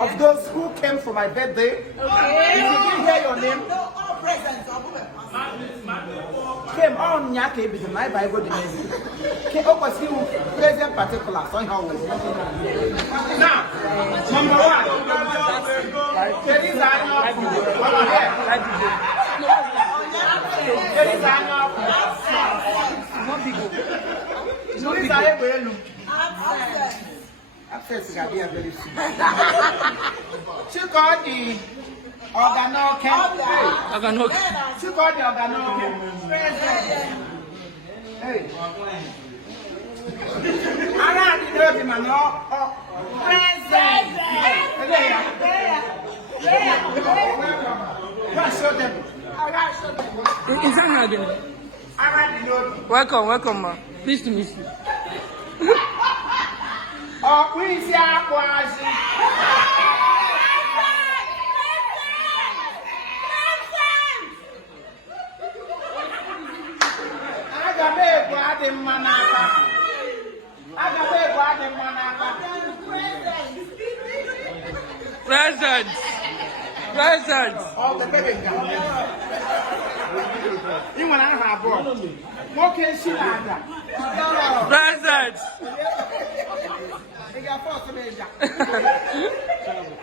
of those who came for my birthday. Okay. If you didn't hear your name, all presents. came on Nyake because my Bible didn't. Came up as you present particular somehow. Now, number one, there is access got be very soon. She got the organo She got the organo. Hey. I got the dirty man. Present. Show them. Is that happening? Welcome, ma. Pleased to meet you. Oh, we see our quasi. Present. Oh, the baby. You want to have one? What can she have? Present.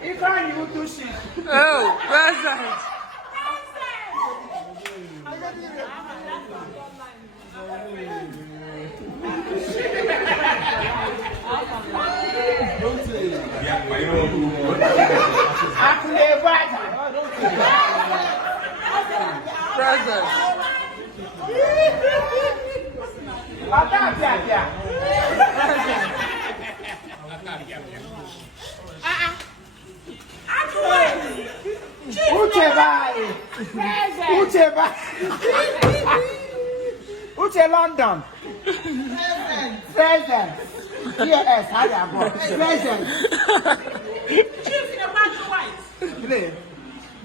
You can't use two shit. Oh, present. Present. Uche London. Present. Yes, I am. Present.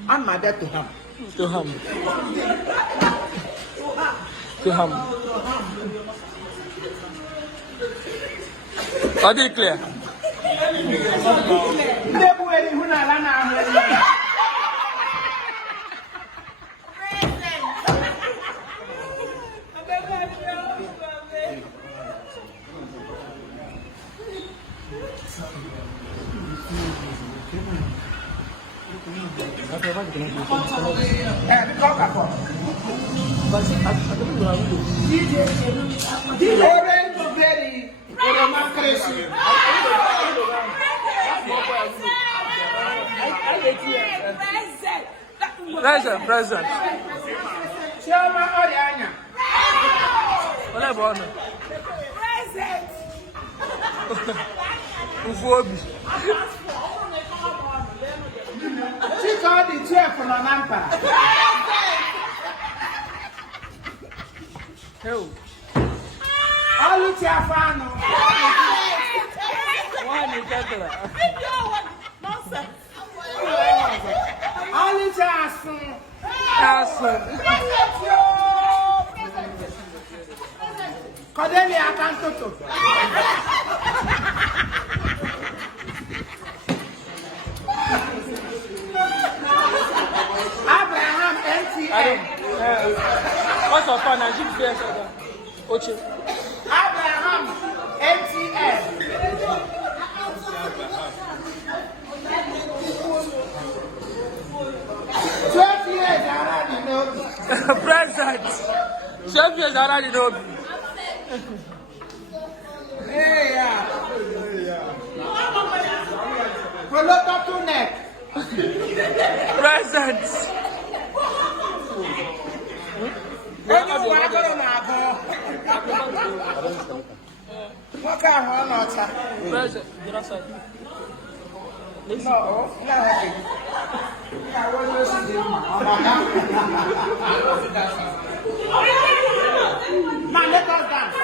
I'm my dad to him. Are they clear? Present. Chairman Oriana. Present. She called the chair from Anampa. All the chair fan. All the chair soon. Cordelia Cantoto. Abraham NTN. What's your phone? GPS. Oche. Abraham NTN. Present. 12 years already know. Hey, yeah. Proloto to neck. Present. Present. No, no, now let us dance.